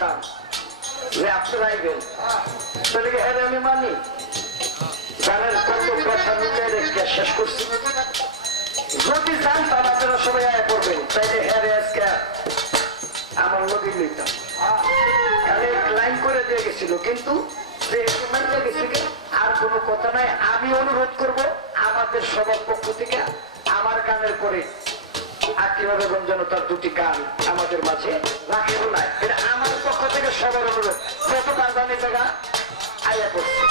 জানতাম যে আপনারা আইবেন, তাহলে হ্যাঁ আমি মানি। জানেন কত কথা লুকিয়ে রেখে শেষ করছি। যদি জানতাম আপনারা সবাই আয় পড়বেন, তাইলে হ্যাঁ আজকে আমার নদী লইতাম, খালি লাইন করে দিয়ে গেছিল। কিন্তু যেহেতু মানতে গেছিল, আর কোনো কথা নাই। আমি অনুরোধ করব আমাদের সবার পক্ষ থেকে আমার গানের পরে আকিবা বেগম যেন তার দুটি গান আমাদের মাঝে রাখে না, এটা আমার পক্ষ থেকে সবার অনুরোধ। যত বাজানি জায়গা আয়া পড়ছে